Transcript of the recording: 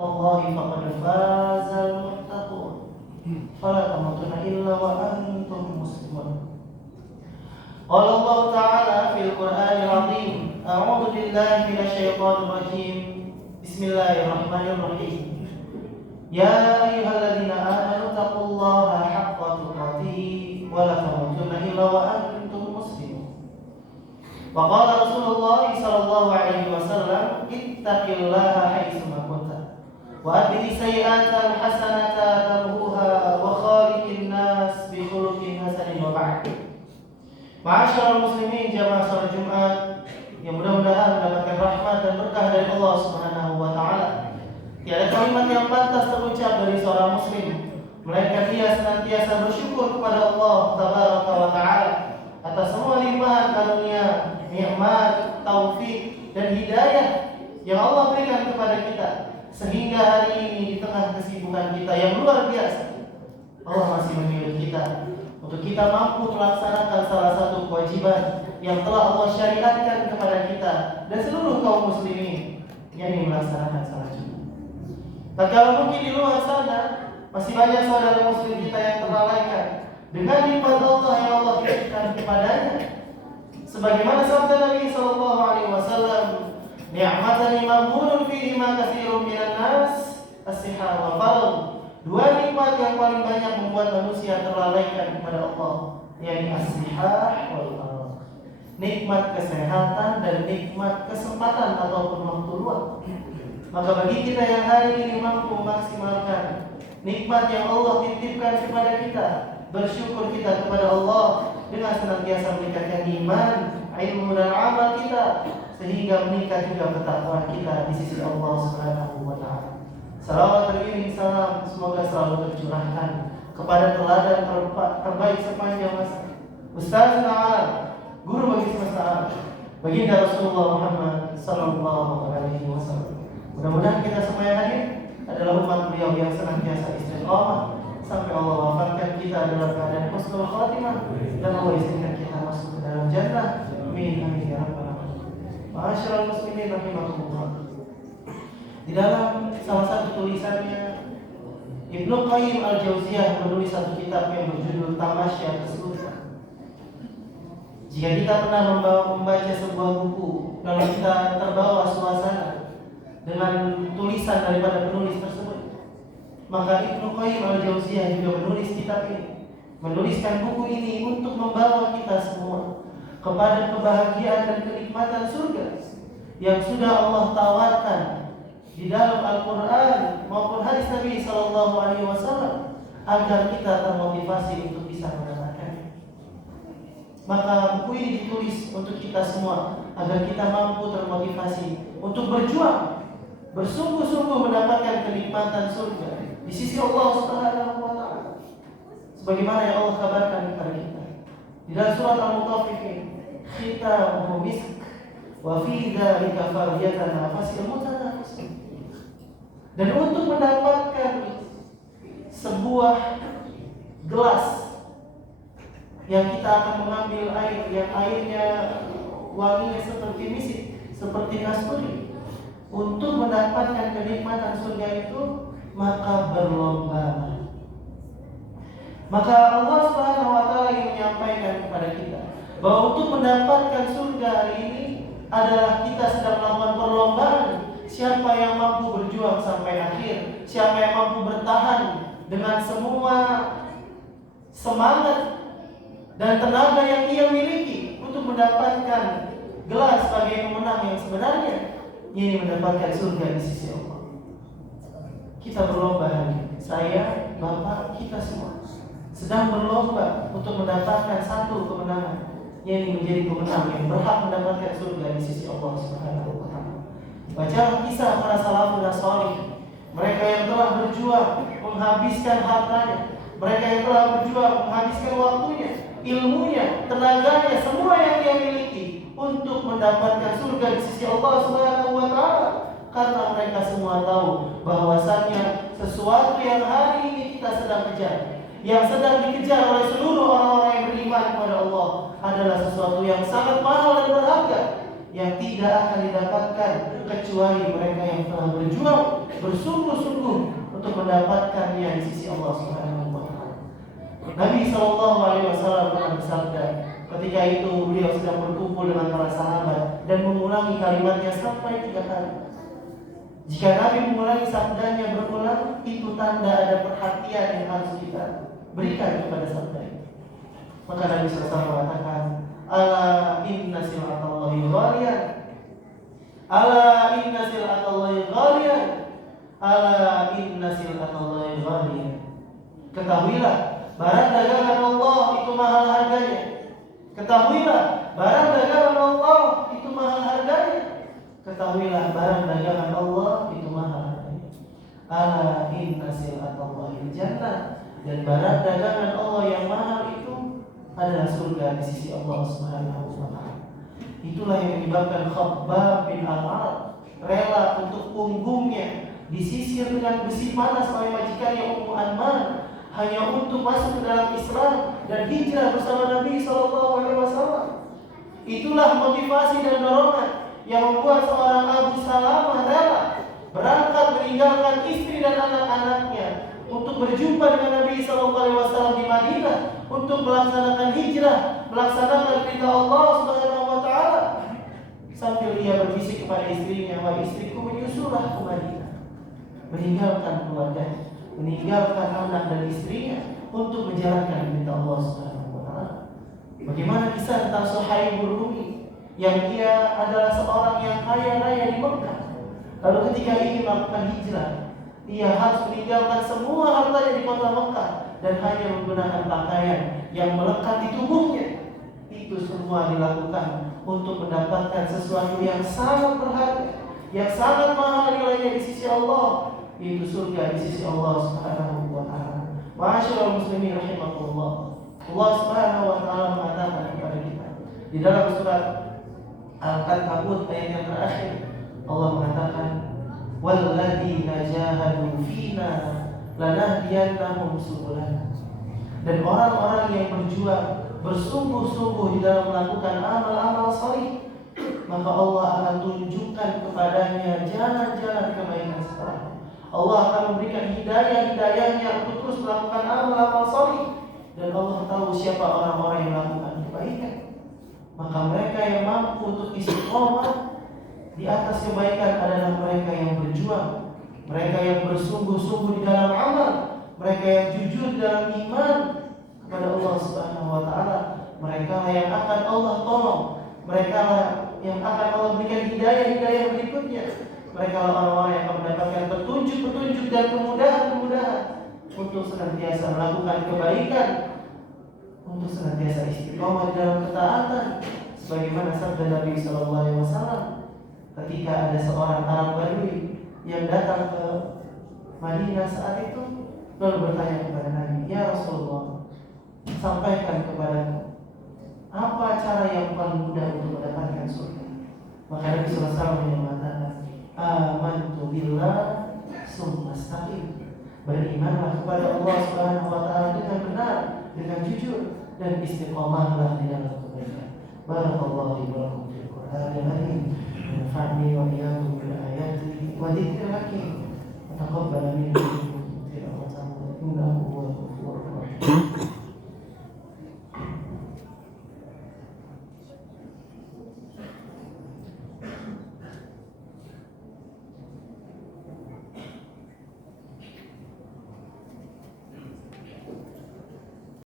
الله فقد فاز المتقون فلا تموتن إلا وأنتم مسلمون. قال الله تعالى في القرآن العظيم: أعوذ بالله من الشيطان الرجيم. بسم الله الرحمن الرحيم. يا أيها الذين آمنوا اتقوا الله حق تقاته ولا تموتن إلا وأنتم مسلمون. وقال رسول الله صلى الله عليه وسلم: اتق الله حيثما كنت وأتبع السيئات الحسنة تمحوها وخالق الناس بخلق حسن. وبعد. Ma'asyiral muslimin jamaah salat Jumat yang mudah-mudahan mendapatkan rahmat dan berkah dari Allah Subhanahu wa taala. Tiada kalimat yang pantas terucap dari seorang muslim melainkan dia senantiasa bersyukur kepada Allah Tabaraka wa taala atas semua limpahan karunia, nikmat, taufik dan hidayah yang Allah berikan kepada kita, sehingga hari ini di tengah kesibukan kita yang luar biasa, Allah masih memilih kita untuk kita mampu melaksanakan salah satu kewajiban yang telah Allah syariatkan kepada kita dan seluruh kaum muslimin, yakni melaksanakan salat Jumat. Tak kalau mungkin di luar sana masih banyak saudara muslim kita yang terlalaikan dengan nikmat Allah yang Allah berikan kepadanya. Sebagaimana sabda Nabi sallallahu alaihi wasallam, ni'matani mamhunun fihi ma katsirun minan nas as-sihah wa farad. Dua nikmat yang paling banyak membuat manusia terlalaikan kepada Allah, yaitu as-sihah wal farad. Nikmat kesehatan dan nikmat kesempatan ataupun waktu luang. Maka bagi kita yang hari ini mampu memaksimalkan nikmat yang Allah titipkan kepada kita, bersyukur kita kepada Allah dengan senantiasa meningkatkan iman, ilmu dan amal kita, sehingga meningkat juga ketakwaan kita di sisi Allah Subhanahu wa taala. Salawat beriring salam semoga selalu tercurahkan kepada teladan terbaik sepanjang masa, Ustaz Alam, guru bagi semesta alam, baginda Rasulullah Muhammad sallallahu alaihi wasallam. Mudah-mudahan kita semua yang hadir adalah umat beliau yang senantiasa istiqamah sampai Allah wafatkan kita dalam keadaan husnul khatimah dan Allah izinkan kita masuk ke dalam jannah. Amin amin ya rabbal alamin. Ma'asyiral muslimin rahimakumullah. Di dalam salah satu tulisannya, Ibnu Qayyim al-Jauziyah menulis satu kitab yang berjudul Tamasya Keseluruhan. Jika kita pernah membaca sebuah buku, lalu kita terbawa suasana dengan tulisan daripada penulis tersebut, maka Ibnu Qayyim al-Jauziyah juga menulis kitab ini, menuliskan buku ini untuk membawa kita semua kepada kebahagiaan dan kenikmatan surga yang sudah Allah tawarkan di dalam Al-Quran maupun hadis Nabi Sallallahu Alaihi Wasallam, agar kita termotivasi untuk bisa mendapatkannya. Maka buku ini ditulis untuk kita semua agar kita mampu termotivasi untuk berjuang, bersungguh-sungguh mendapatkan kenikmatan surga di sisi Allah Subhanahu wa taala. Sebagaimana yang Allah kabarkan kepada kita di dalam surat Al-Mutaffifin, khitamuhu misk wa fi dzalika falyatanafasil mutanafisun. Dan untuk mendapatkan sebuah gelas yang kita akan mengambil air yang airnya wanginya seperti misik, seperti kasturi, untuk mendapatkan kenikmatan surga itu, maka berlomba. Maka Allah Subhanahu wa taala ingin menyampaikan kepada kita bahwa untuk mendapatkan surga hari ini adalah kita sedang melakukan perlombaan. Siapa yang mampu berjuang sampai akhir, siapa yang mampu bertahan dengan semua semangat dan tenaga yang ia miliki untuk mendapatkan gelas sebagai pemenang yang sebenarnya, ini mendapatkan surga di sisi Allah. Kita berlomba hari ini. Saya, Bapak, kita semua sedang berlomba untuk mendapatkan satu kemenangan, yang menjadi pemenang yang berhak mendapatkan surga di sisi Allah Subhanahu wa taala. Baca kisah para salafun salih, mereka yang telah berjuang menghabiskan hartanya, mereka yang telah berjuang menghabiskan waktunya, ilmunya, tenaganya, semua yang dia miliki untuk mendapatkan surga di sisi Allah Subhanahu wa taala, karena mereka semua tahu bahwasannya sesuatu yang hari ini kita sedang kejar, yang sedang dikejar oleh seluruh orang-orang yang beriman kepada Allah, adalah sesuatu yang sangat mahal dan berharga, yang tidak akan didapatkan kecuali mereka yang telah berjuang bersungguh-sungguh untuk mendapatkannya di sisi Allah Subhanahu wa taala. Nabi sallallahu alaihi wasallam pernah bersabda, ketika itu beliau sedang berkumpul dengan para sahabat dan mengulangi kalimatnya sampai 3 kali. Jika Nabi mengulangi sabdanya berulang, itu tanda ada perhatian yang harus kita berikan kepada sabda itu. Maka Nabi SAW mengatakan, ala inna sil'atallahi ghaliyah, ala inna sil'atallahi ghaliyah, ala inna sil'atallahi ghaliyah. Ketahuilah, barang dagangan Allah itu mahal harganya. Ketahuilah, barang dagangan Allah itu mahal harganya. Ketahuilah, barang dagangan Allah itu mahal harganya. Ala inna sil'atallahi jannah. Dan barang dagangan Allah yang mahal itu adalah surga di sisi Allah Subhanahu wa taala. Itulah yang menyebabkan Khabbab bin Al-Arad rela untuk punggungnya disisir dengan besi panas oleh majikannya Ummu Anman hanya untuk masuk ke dalam Islam dan hijrah bersama Nabi sallallahu alaihi wasallam. Itulah motivasi dan dorongan yang membuat seorang Abu Salamah rela berangkat meninggalkan istri dan anak-anaknya untuk berjumpa dengan Nabi sallallahu alaihi wasallam di Madinah untuk melaksanakan hijrah, melaksanakan perintah Allah Subhanahu wa taala. Sambil ia berbisik kepada istrinya, "Wahai istriku, menyusullah ke Madinah." Meninggalkan keluarganya, meninggalkan anak dan istrinya untuk menjalankan perintah Allah Subhanahu wa taala. Bagaimana kisah tentang Suhaibul Rumi yang dia adalah seorang yang kaya raya di Mekah. Lalu ketika ingin melakukan hijrah, ia harus meninggalkan semua hartanya di kota Mekah dan hanya menggunakan pakaian yang melekat di tubuhnya. Itu semua dilakukan untuk mendapatkan sesuatu yang sangat berharga, yang sangat mahal nilainya di sisi Allah, yaitu surga di sisi Allah Subhanahu wa taala. Ma'asyiral muslimin rahimakumullah. Allah Subhanahu wa taala mengatakan kepada kita di dalam surat Al-Ankabut ayat yang terakhir, Allah mengatakan, walladzina jahadu fina lanahdiyannahum subulana. Dan orang-orang yang berjuang bersungguh-sungguh di dalam melakukan amal-amal salih, maka Allah akan tunjukkan kepadanya jalan-jalan kebaikan setelahnya. Allah akan memberikan hidayah-hidayahnya untuk terus melakukan amal-amal salih. Dan Allah tahu siapa orang-orang yang melakukan kebaikan. Maka mereka yang mampu untuk istiqomah di atas kebaikan adalah mereka yang berjuang, mereka yang bersungguh-sungguh di dalam amal, mereka yang jujur dalam iman kepada Allah Subhanahu wa taala. Mereka yang akan Allah tolong, mereka yang akan Allah berikan hidayah-hidayah berikutnya. Mereka orang-orang yang akan mendapatkan petunjuk-petunjuk dan kemudahan-kemudahan untuk senantiasa melakukan kebaikan, untuk senantiasa istiqomah dalam ketaatan, sebagaimana sabda Nabi sallallahu alaihi wasallam ketika ada seorang Arab Badui yang datang ke Madinah saat itu, lalu bertanya kepada Nabi, "Ya Rasulullah, sampaikan kepadaku apa cara yang paling mudah untuk mendapatkan surga?" Maka Nabi sallallahu alaihi wasallam mengatakan, "Amantu billah tsumma istaqim." Berimanlah kepada Allah Subhanahu wa taala dengan benar, dengan jujur, dan istiqomahlah di dalam kebaikan. Barakallahu li wa lakum fil Qur'anil karim. ونفعني وإياكم بالآيات وذكر الحكيم وتقبل مني